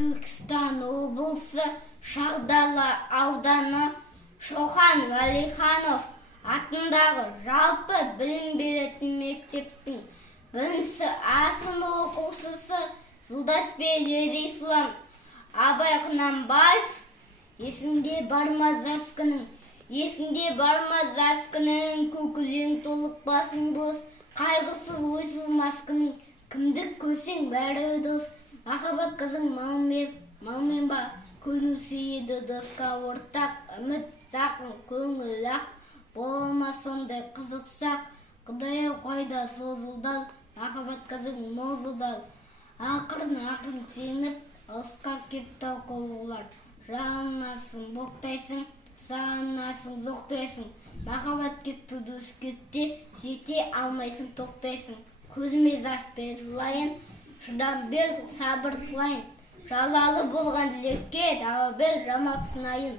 Түркістан облысы Шардала ауданы Шоқан Валиханов атындағы жалпы білім беретін мектептің бірінші А сынып оқушысы Жолдасбек Ислам Абай Құнанбаев есіңде бар ма жас күнің, есіңде бар ма жас күнің, көкілең толық басың бос, қайғысыз ойсыз мас күнің, кімді көрсең бәрі дос, махаббат қызың малмен ба, көрінсейді досқа ортақ, үміт жақын көңіл ақ, болма сондай қызықсақ, құдай қойда созылдал, махаббат қызың мозылдал, ақырын сеніп, алысқа кетті қолғылар, жалынасың, боқтайсың, сағынасың, жоқтайсың, махаббат кетті дос кетте, сете алмайсың, тоқтайсың, көзіме жас бер жылайын, шыдам бер, сабыр қылайын, жалалы болған тілекке дауа бер, жамап сынайын.